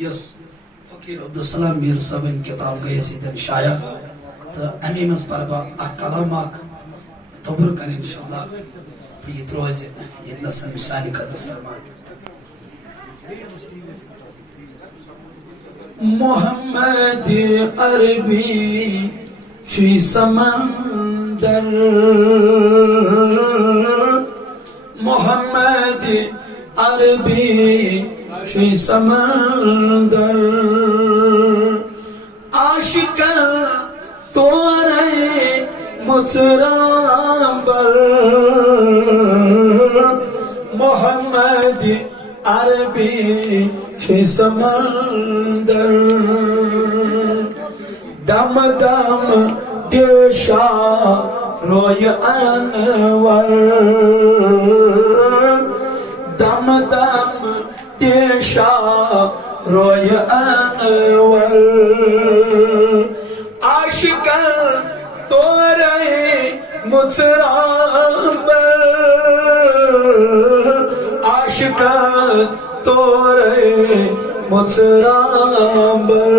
یس فقیر عبدالسلام میر صاحبن کتاب گئی سیدن شایع تو امی مز پربا اک کلام اک تبرکن انشاءاللہ تو یہ روز یہ نسل مثالی قدر سرمان محمد عربی چی سمندر محمد عربی چی سمندر عاشق تو رہے مترابر محمد عربی چی سمندر دم دم دیشا روی انور دم دم دیشا روی انور عاشق تو رہے مترابر عاشق تو رہے مترابر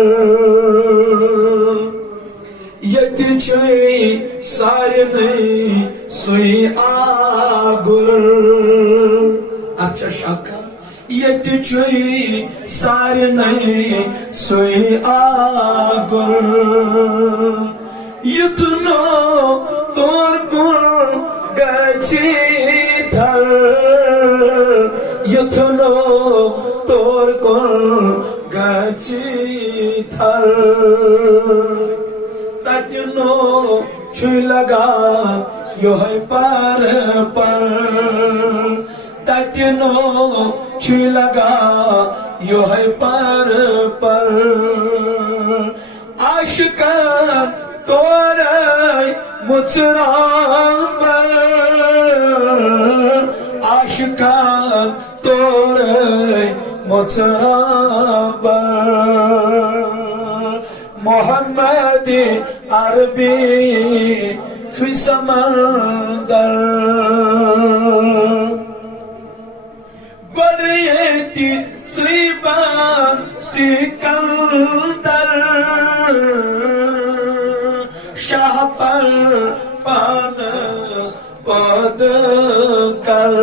یتی چوئی سارنی سوئی آگر اچھا شاکا یتی چوئی سارنی سوئی آگر یتنو تور کن گچی تھر یتنو تور کن گچی تھر تجنو چھوئی لگا یو ہے پر تجنو چھوئی لگا یو ہے پر عاشقان تو رہے مترابر عاشقان تو رہے مترابر محمد عربی چوئی سمندر گوڑیتی سیبان سکندر شاہ پر پانس پود کر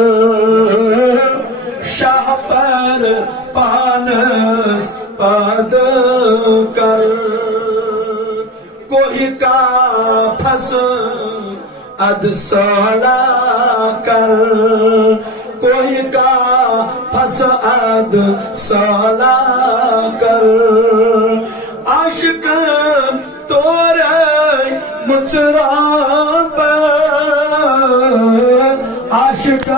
شاہ پر پانس پود کر کوئی کا پھس اد سولا کر کوئی کا پھس اد سولا کر عاشق تو رہے مترابر عاشق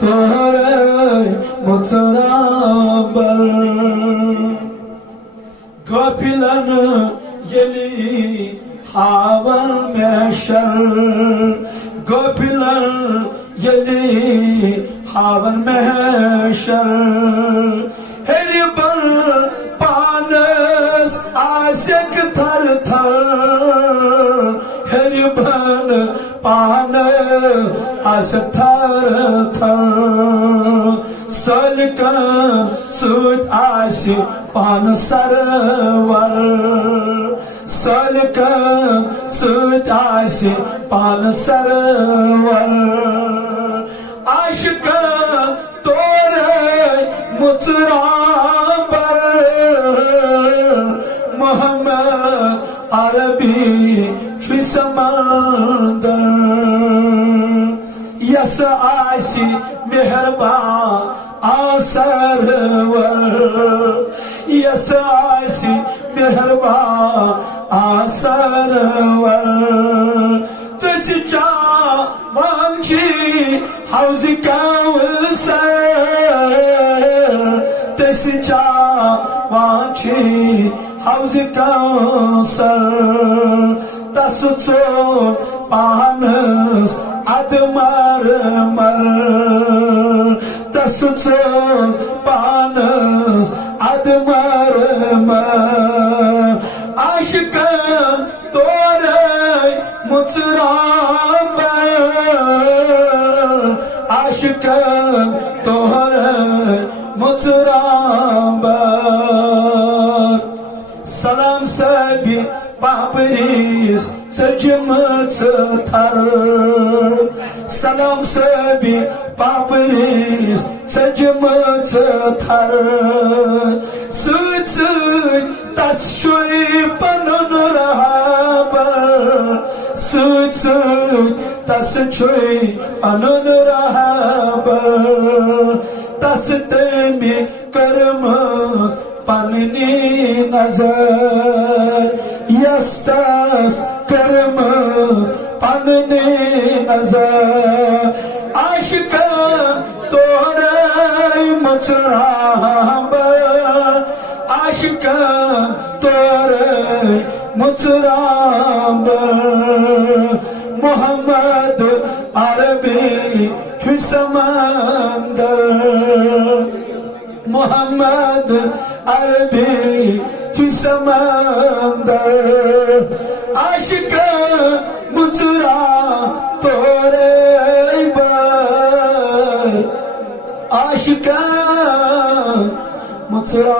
تو رہے مترابر غافلن یلی ہاون محشر غافلن یلی ہاون محشر ہریبل پانس آسک تھر تھر ہریبل پانس آسک تھر تھر سلکن سوت آسی پان سرور سلکن سوت آسی پان سرور عاشقان تو رہے مترابر محمد عربی چوئی سمندر یس آسی مہربان آسرور یس آسی مہربان آسرور تس چا وانچی حوض کوثر تس چا وانچی حوض کوثر تس چون پانس اد مرمر تس چون پانس اد مرمر عاشقان تو رہے مترابر عاشقان تو رہے مترابر تھر سلام سبی پاپریس سجمت تھر سوت سوت تس شوی پنن رہبر سوت سوت تس شوی پنن رہبر تس تمی کرمت پننی نظر یس تس کرمت پننی نظر عاشقان تورائی مترابر عاشقان تورائی مترابر محمد عربی کی سمندر محمد عربی کی سمندر عاشقان مترا تورائی بر عاشقان مترا